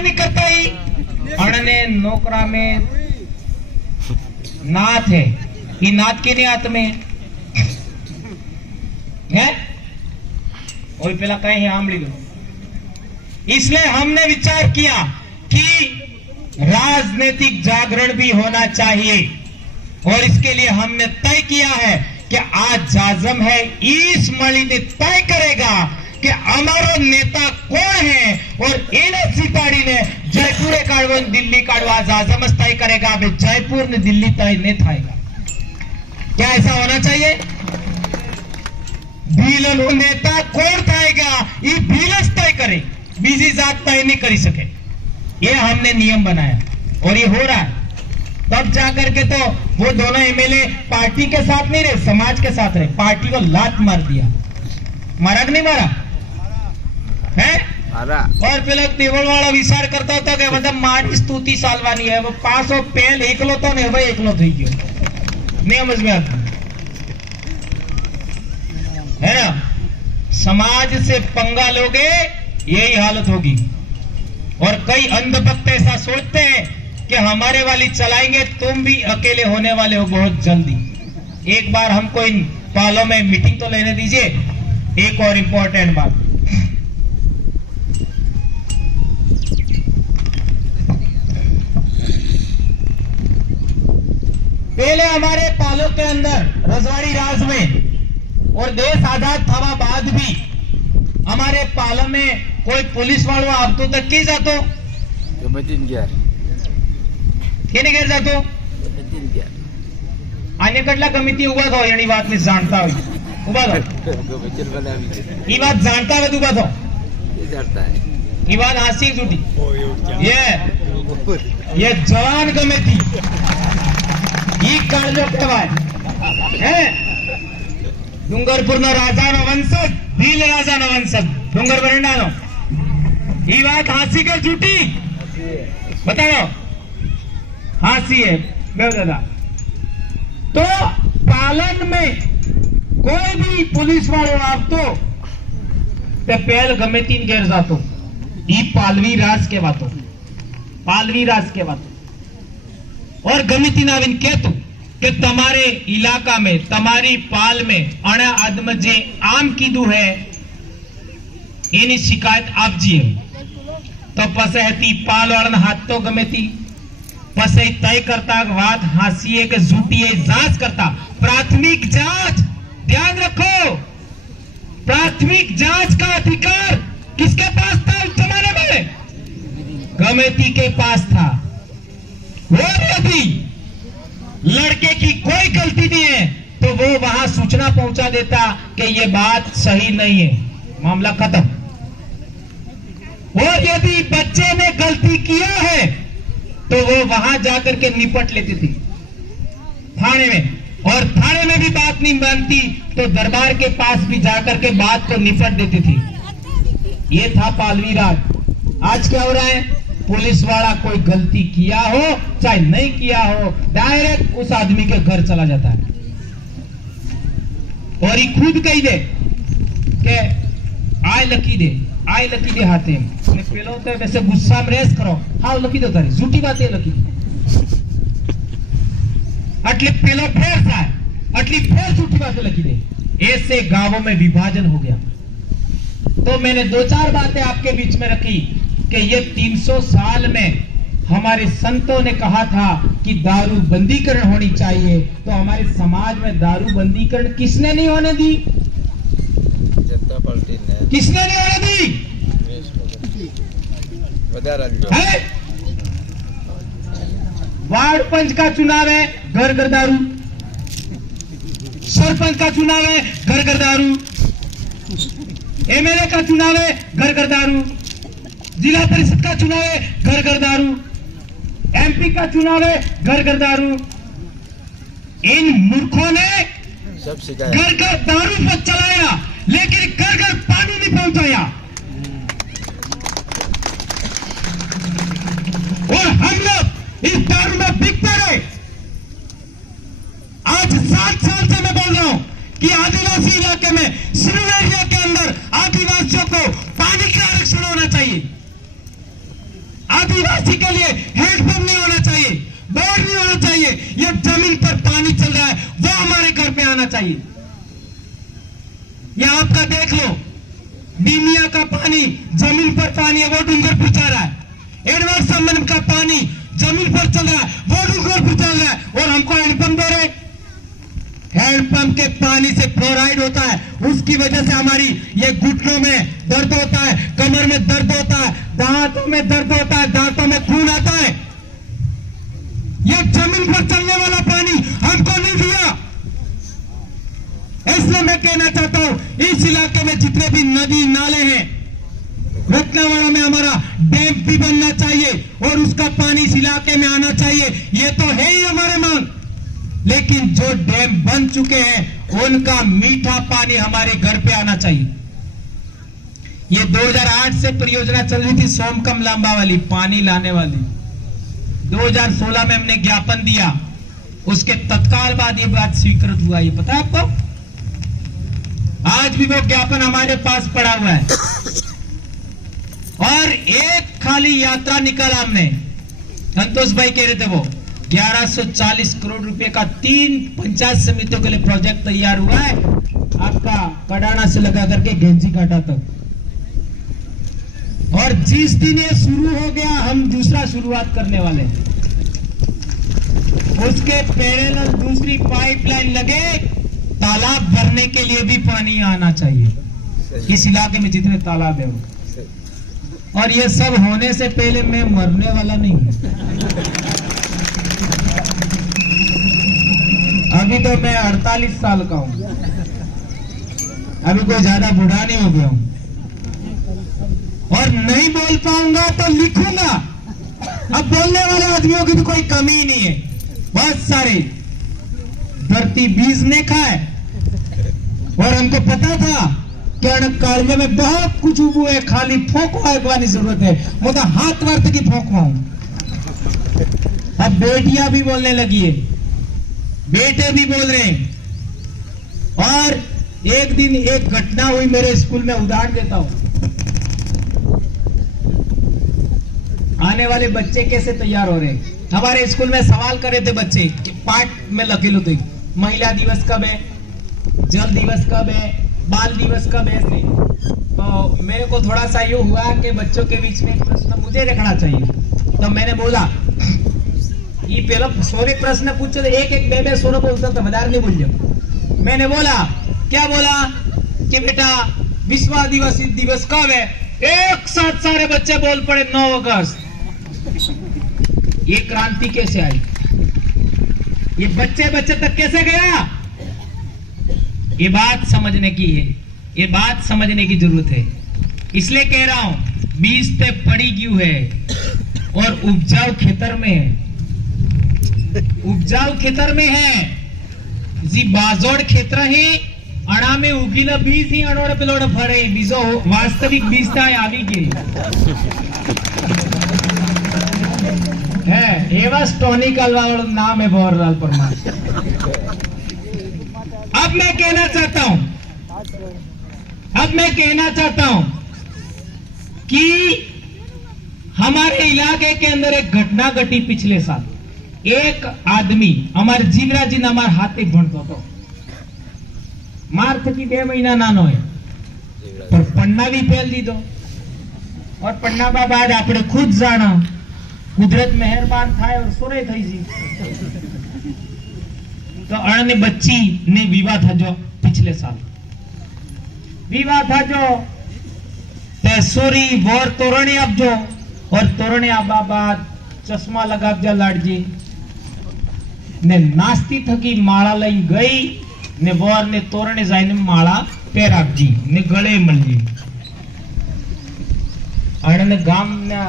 तय नहीं करता ही अणने नौकरा में नाथ है, ये नाथ के नहीं हाथ में है और पहला कहीं आमली दो। इसलिए हमने विचार किया कि राजनीतिक जागरण भी होना चाहिए और इसके लिए हमने तय किया है कि आज जाजम है, इस मणि ने तय करेगा कि हमारा नेता कौन है और इन सिपाड़ी ने जयपुर काढ़वा दिल्ली काढ़वा जाजम तय करेगा। अभी जयपुर ने दिल्ली तय नहीं थाएगा। क्या ऐसा होना चाहिए? भीलन नेता कौन थाएगा ये भीलस तय करे, बीजी जात तय नहीं कर सके। ये हमने नियम बनाया और ये हो रहा है। तब जाकर के तो वो दोनों एमएलए पार्टी के साथ नहीं रहे, समाज के साथ रहे। पार्टी को लात मार दिया, मारा कि नहीं मारा है? और पेला टेबल वाला विचार करता होता कि मतलब मारी स्तुति सालवानी है, वो 500 पेल एकलो तो नहीं भाई, एकलो थी गयो नहीं समझ में आता है ना। समाज से पंगा लोगे यही हालत होगी। और कई अंधभक्त ऐसा सोचते हैं कि हमारे वाली चलाएंगे, तुम भी अकेले होने वाले हो बहुत जल्दी। एक बार हमको इन पालों में मीटिंग तो लेने दीजिए। एक और इंपॉर्टेंट बात, पहले हमारे पालों के अंदर रजवाड़ी राज में और देश आजाद थवा बाद भी हमारे पालों में कोई पुलिस वालों आप तो तक की जातो केने घेर जातो आने कटला कमिटी उभा थो यानी बात में जानता हो उभा थो ये बात जानता है उभा थो ये बात हासी झूठी ये जवान कमेटी ये है डूंगरपुर नो राजा नो वंशज भील राजा नो वंशज डूंगर बरंडा नो ये बात हासी के झूठी बताओ हासी है दादा। तो पालन में कोई भी पुलिस वालों आप तो पहल गमे तीन घेर जातो ये पालवी राज के बातों पालवी राज के बातों और गमी तीन आविन कहतो कि तुम्हारे इलाका में तुम्हारी पाल में अण आदम जे आम कीधु है एनी शिकायत आप जी है तो पसे हती पाल वालन हाथ तो गमे थी पसे तय करता बात हासीए के झूठी जांच करता प्राथमिक जांच ध्यान रखो प्राथमिक जांच का अधिकार किसके पास था उस जमाने में गमेती के पास था। वो यदि लड़के की कोई गलती नहीं है तो वो वहां सूचना पहुंचा देता कि ये बात सही नहीं है, मामला खत्म। और यदि बच्चे ने गलती किया है तो वो वहां जाकर के निपट लेती थी थाने में, और थाने में भी बात नहीं बनती तो दरबार के पास भी जाकर के बात को निपट देती थी। ये था पालवी राज। आज क्या हो रहा है? पुलिस वाला कोई गलती किया हो चाहे नहीं किया हो डायरेक्ट उस आदमी के घर चला जाता है और ये खुद कही दे कि आय लकी दे हाथे में पेलो तो वैसे गुस्सा में रेस करो हाँ लकी दो तारी झूठी बात है लकी अटली पेलो फेर था अटली फेर झूठी बात लकी दे। ऐसे गांवों में विभाजन हो गया। तो मैंने दो चार बातें आपके बीच में रखी कि ये 300 साल में हमारे संतों ने कहा था कि दारू बंदीकरण होनी चाहिए, तो हमारे समाज में दारू बंदीकरण किसने नहीं होने दी? जनता पार्टी ने। किसने नहीं होने दी? वार्ड पंच का चुनाव है घर घर दारू, सरपंच का चुनाव है घर घर दारू, एमएलए का चुनाव है घर घर दारू, जिला परिषद का चुनाव है घर घर दारू, एमपी का चुनाव है घर घर दारू। इन मूर्खों ने घर घर दारू पर चलाया लेकिन घर घर पानी नहीं पहुंचाया। और हम लोग इस दारू में बिकते रहे। आज 7 साल से मैं बोल रहा हूं कि आदिवासी इलाके में सिरुल एरिया के अंदर आदिवासियों को पानी का आरक्षण होना चाहिए। आदिवासी के लिए हैंडपंप नहीं होना चाहिए, बोर नहीं होना चाहिए। ये जमीन पर पानी चल रहा है, वो हमारे घर पे आना चाहिए। ये आपका देख लो, डीमिया का पानी जमीन पर पानी है, वो डूंगरपुर जा रहा है। एडवर्ड सम्मेलन का पानी जमीन पर चल रहा है, वो डूंगरपुर चल रहा है, और हमको हैंडपंप दे रहे। हैंडपंप के पानी से फ्लोराइड होता है, उसकी वजह से हमारी ये घुटनों में दर्द होता है, कमर में दर्द होता है, दांतों में दर्द होता है, दांतों में खून आता है। ये जमीन पर चलने वाला पानी हमको नहीं दिया। इसलिए मैं कहना चाहता हूं, इस इलाके में जितने भी नदी नाले हैं, रत्नावाड़ा में हमारा डैम भी बनना चाहिए और उसका पानी इस इलाके में आना चाहिए। ये तो है ही हमारे मांग, लेकिन जो डैम बन चुके हैं उनका मीठा पानी हमारे घर पे आना चाहिए। ये 2008 से परियोजना चल रही थी, सोमकम लांबा वाली, पानी लाने वाली। 2016 में हमने ज्ञापन दिया, उसके तत्काल बाद ये बात स्वीकृत हुआ। ये पता है आपको? आज भी वो ज्ञापन हमारे पास पड़ा हुआ है। और एक खाली यात्रा निकाला हमने, संतोष भाई कह रहे थे, वो 1140 करोड़ रुपए का 3 पंचायत समितियों के लिए प्रोजेक्ट तैयार हुआ है, आपका कडाना से लगा करके घेंची काटा तक। और जिस दिन ये शुरू हो गया, हम दूसरा शुरुआत करने वाले हैं। उसके पैरेलल दूसरी पाइपलाइन लगे, तालाब भरने के लिए भी पानी आना चाहिए इस इलाके में जितने तालाब है वो। और ये सब होने से पहले मैं मरने वाला नहीं हूं। अभी तो मैं 48 साल का हूं, अभी कोई ज्यादा बूढ़ा नहीं हो गया हूं। और नहीं बोल पाऊंगा तो लिखूंगा। अब बोलने वाले आदमियों की तो कोई कमी ही नहीं है, बहुत सारे। धरती बीज ने खाए, और हमको पता था कि अणकार्य में बहुत कुछ उबू है, खाली फोंकवानी जरूरत है। वो तो हाथ वर्त की फोंकवाऊं। अब बेटियां भी बोलने लगी है, बेटे भी बोल रहे हैं। और एक दिन एक घटना हुई मेरे स्कूल में, उदाहरण देता हूं। आने वाले बच्चे कैसे तैयार हो रहे हैं। हमारे स्कूल में सवाल कर रहे थे बच्चे, पाठ में लगे लो थे, महिला दिवस कब है, जल दिवस कब है, बाल दिवस कब है। तो मेरे को थोड़ा सा यूं हुआ कि बच्चों के बीच में प्रश्न मुझे रखना चाहिए। तो मैंने बोला, ये पहला सोरे प्रश्न पूछो, एक एक बे सोरो बोलता था, बदार नहीं बोल। मैंने बोला, क्या बोला कि बेटा विश्व आदिवासी दिवस कब है। एक साथ सारे बच्चे बोल पड़े 9 अगस्त। ये क्रांति कैसे आई, ये बच्चे बच्चे तक कैसे गया। ये बात समझने की है, ये बात समझने की जरूरत है। इसलिए कह रहा हूं, बीज पे पड़ी क्यों है और उपजाऊ खेतर में है, उपजाऊ खेतर में है। जी बाजोड़ क्षेत्र ही अणा में उगीला बीज ही अणोड़ पिलोड़ फरे, बीजो वास्तविक बीज था आवी के है। एवा स्टोनी कलवा नाम है भंवरलाल परमार। अब मैं कहना चाहता हूं कि हमारे इलाके के अंदर एक घटना घटी पिछले साल। एक आदमी हमारे जीवराज जी ने हमारे हाथे भणतो तो मार थकी 2 महीना नानो है, पर पन्ना भी फेल दीधो। और पन्ना बाद आपने खुद जाना, कुदरत मेहरबान थाय और सोरे थई जी। तो अणने बच्ची ने विवाह था जो पिछले साल विवाह था जो ते सोरी बोर तोरणे आपजो, और तोरणे आबा बाद चश्मा लगावजा लाडजी ने नास्ती थकी माळा लई गई ने बोर ने तोरणे जाईने माळा पेरावजी ने गळे मळजी। अणने गामना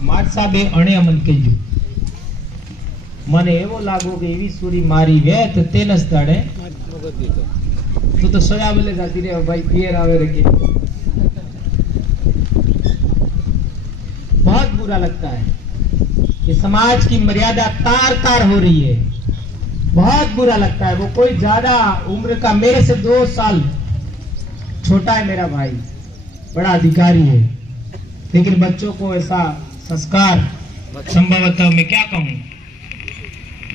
माट साहबे अणे अमन कहीजो, મને એવો લાગો કે એવી સુરી મારી વે તો તેને સ્થળે तो सजा बोले जाती रे भाई पियर आवे रे के। बहुत बुरा लगता है कि समाज की मर्यादा तार तार हो रही है, बहुत बुरा लगता है। वो कोई ज्यादा उम्र का, मेरे से 2 साल छोटा है मेरा भाई, बड़ा अधिकारी है, लेकिन बच्चों को ऐसा संस्कार संभवतः मैं क्या कहूं,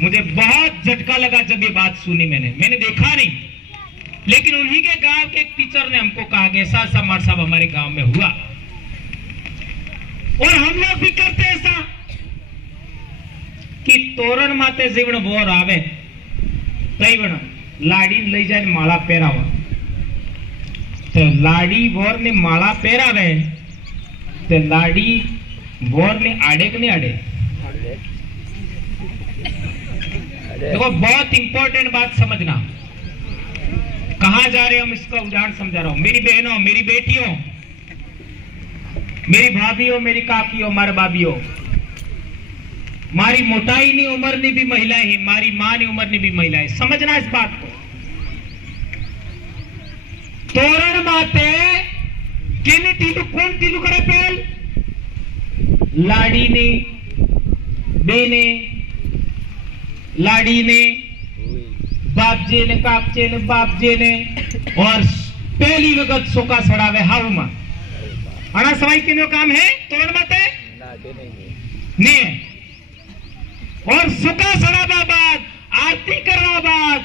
मुझे बहुत झटका लगा जब ये बात सुनी। मैंने देखा नहीं, लेकिन उन्हीं के गांव के एक टीचर ने हमको कहा कि ऐसा ऐसा मार साहब हमारे गांव में हुआ, और हम लोग भी करते ऐसा कि तोरण माते जीवन वोर आवे तई बना लाडी लई जाए माला पहरावा, तो लाडी वोर ने माला पहरावे तो लाडी वोर ने आड़े कि नहीं आड़े? देखो बहुत इंपॉर्टेंट बात समझना, कहां जा रहे हम इसका उदाहरण समझा रहा हूं। मेरी बहनों, मेरी बेटियों, मेरी भाभीओ, मेरी काकीओ, मारे बाबीओ, मारी मोटाई ની ઉંમરની भी महिलाएं है, मारी मां ની उम्र भी महिलाएं, समझना इस बात को। तोरण माते केने टीलू, कौन टीलू करे पहल? लाड़ी ने, बेने, लाड़ी ने, बापजे ने, कापचे ने, बापजे ने, और पहली वक्त सोका सड़ावे हाउ मां। अणा सवाई केनो काम है तोरण माते ने, और सुका सड़ाबा बाद आरती करवा बाद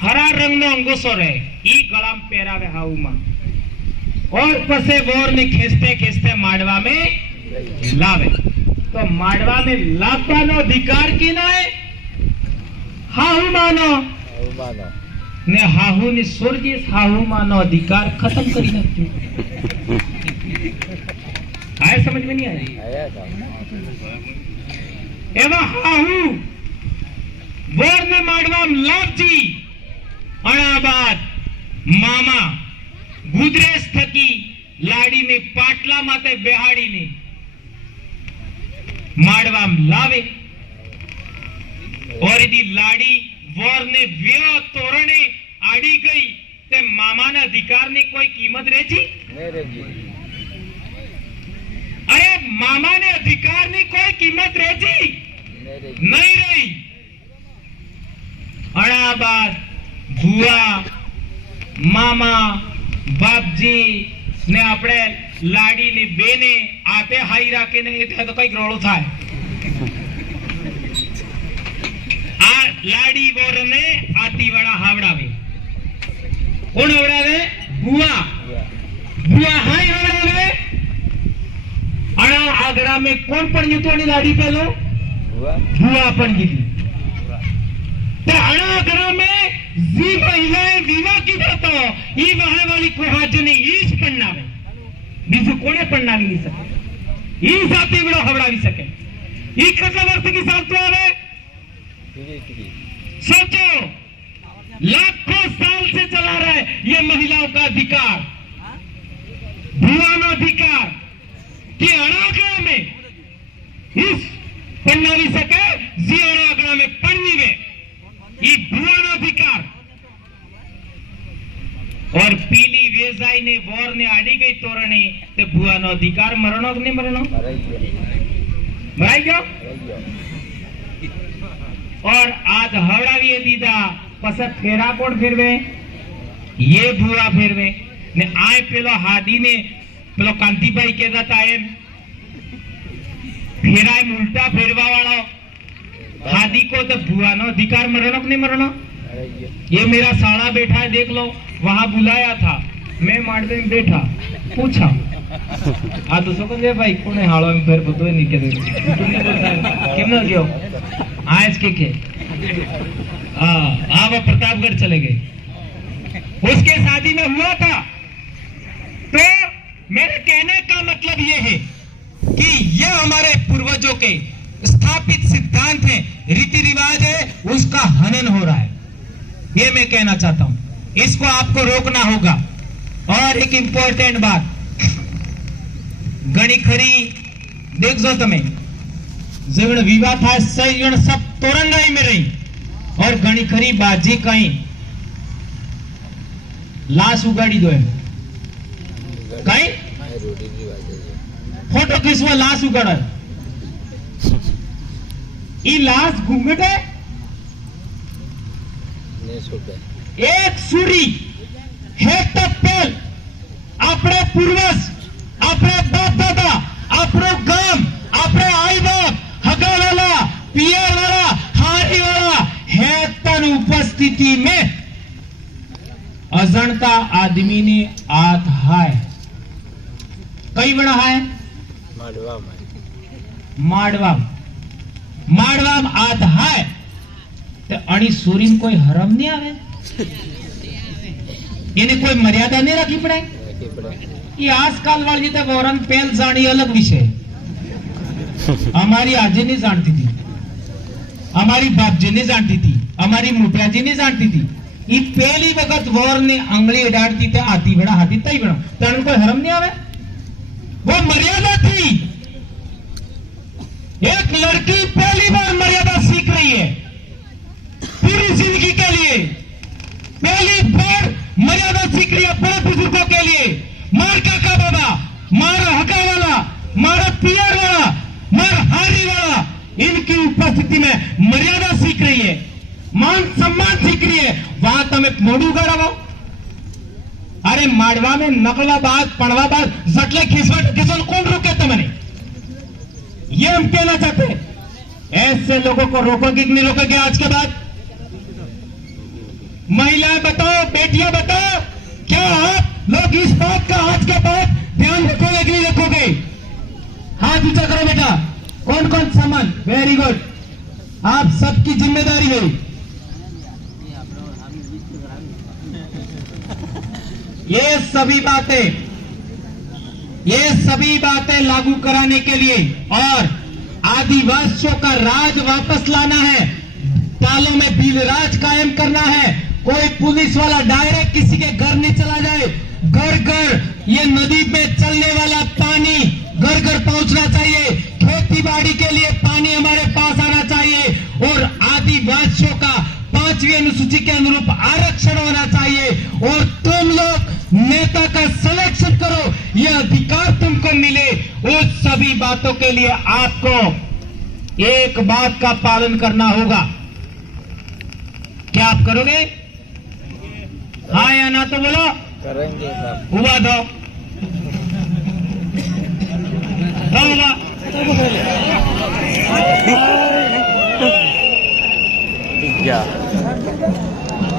हरा रंग नो अंगोसो रहे ई गळाम पहरावे हाउ मां, और पसे वोर ने खेचते खेचते माडवा में लावे। तो माडवा में लावવાનો अधिकार किनो है? हाहू मानो ने हाहू ने स्वर्गीय हाहू मानो अधिकार खत्म करी नाख्यो। आया समझ में नहीं आया? एवा हाहू वोर ने माडवा लावजी, अणा बाद मामा गुदरेज थकी लाड़ी ने पाटला माते बेहाड़ी ने माडवा लावे, और यदि लाड़ी वोर ने व्य तोरणे आड़ी गई ते मामा ना अधिकार ने कोई कीमत रेजी? अरे मामा ने अधिकार ने कोई कीमत रेजी नहीं रही। अणा बाद बुआ, मामा, बापजी ने આપણે લાડી ની બેને આતે હાઈ રાખે ને એટલે તો કઈક રોળો થાય। આ લાડી વોરને આતીવાળા હાવડાવે, કોણ હાવડાવે? બુઆ। બુઆ હાઈ હાવડાવે। અણા આગડા में કોણ પણ યુતોની લાડી પેલો? બુઆ પણ ગીધી। तो अणा आगड़ा में जी महिलाएं विवाह की तो ई वहां वाली कुहाजनी ईश पन्नावे, बीजू कोने पन्नावी नहीं सके, ई साथी बड़ो हवड़ावी सके। ई કેટલા વર્ષથી ચાલતો આવે? सोचो, लाखों साल से चला रहा है ये महिलाओं का अधिकार, भुआनो अधिकार कि अणागड़ा में इस पन्नावी सके, जी अणागड़ा में पन्नीवे ये भुआनो अधिकार। और पीली वेजाई ने वोर ने आड़ी गई तोरणे ते भुआनो अधिकार मरणो कि नहीं मरणो? मराई गयो। और आज हवड़ावी दीदा पसत फेरा कोण फेरवे? ये भुआ फेरवे ने आय पेलो हादी ने पेलो कांतिभाई कहता था एम फेराय उल्टा फेरवा वाला हादी को तो भुआनो अधिकार मरणो कि नहीं मरणो? ये मेरा साला बैठा है, देख लो, वहां बुलाया था, मैं मांडवे में बैठा, पूछा आ तो सो कहते भाई कोने हालो में फिर बतो नहीं कहते केमनो गयो आज के हाँ वो प्रतापगढ़ चले गए, उसके शादी में हुआ था। तो मेरे कहने का मतलब ये है कि ये हमारे पूर्वजों के स्थापित सिद्धांत है, रीति रिवाज है, उसका हनन हो रहा है, ये मैं कहना चाहता हूं। इसको आपको रोकना होगा। और एक इंपॉर्टेंट बात, घणी खरी देखो तमे जण विवाह था सही जण सब तोरंगाई में रही, और घणी खरी बाजी कहीं लाश उगाड़ी दो कहीं फोटो खींचवा लाश उगाड़ा ई लाश घूंघटे एक सूरी है तपेल अपने पूर्वज अपने बाप दादा अपनो गांव પિયરવાળા હારીવાળા હેતન ઉપસ્થિતિ में अजणता आदमी ने आत हाय कई बड़ा हाय माडवा आत हाय तो अणी सूरीन कोई हरम नहीं आवे इन्हें कोई मर्यादा नहीं रखी पड़े ये आजकल वाली तो वोरन पेल जानी अलग विषय हमारी आजी नहीं जानती थी हमारी बाप जी नहीं जानती थी हमारी मुटिया जी नहीं जानती थी ये पहली वक्त वोर ने अंगली डांटती थे आती बड़ा हाथी तई बड़ा तो कोई हरम नहीं आवे वो मर्यादा थी एक लड़की पहली बार मर्यादा सीख रही है पूरी जिंदगी के लिए पहली बार मर्यादा सीख रही है बड़े बुजुर्गों के लिए मार काका बाबा मार हका वाला मार पियर वाला मार हारी वाला इनकी उपस्थिति में मर्यादा सीख रही है मान सम्मान सीख रही है वहां તમે મોડું કરાવો अरे माडवा में नकलवा बात पणवा बात जटले खिसवन कौन रोके तुमने ये हम कहना चाहते हैं ऐसे लोगों को रोकोगे कि नहीं रोकोगे आज के बाद महिलाएं बताओ बेटियां बताओ क्या आप लोग इस बात का आज के बाद ध्यान रखोगे कि नहीं रखोगे हाथ ऊंचा करो बेटा कौन कौन सामान वेरी गुड आप सबकी जिम्मेदारी है ये सभी बातें लागू कराने के लिए और आदिवासियों का राज वापस लाना है तालों में बिल राज कायम करना है कोई पुलिस वाला डायरेक्ट किसी के घर नहीं चला जाए घर घर ये नदी में चलने वाला पानी घर घर पहुंचना चाहिए खेती बाड़ी के लिए पानी हमारे पास आना चाहिए और आदिवासियों का 5वीं अनुसूची के अनुरूप आरक्षण होना चाहिए और तुम लोग नेता का सिलेक्शन करो ये अधिकार तुमको मिले उस सभी बातों के लिए आपको एक बात का पालन करना होगा क्या आप करोगे हाँ या ना तो बोलो करेंगे साहब हुआ दो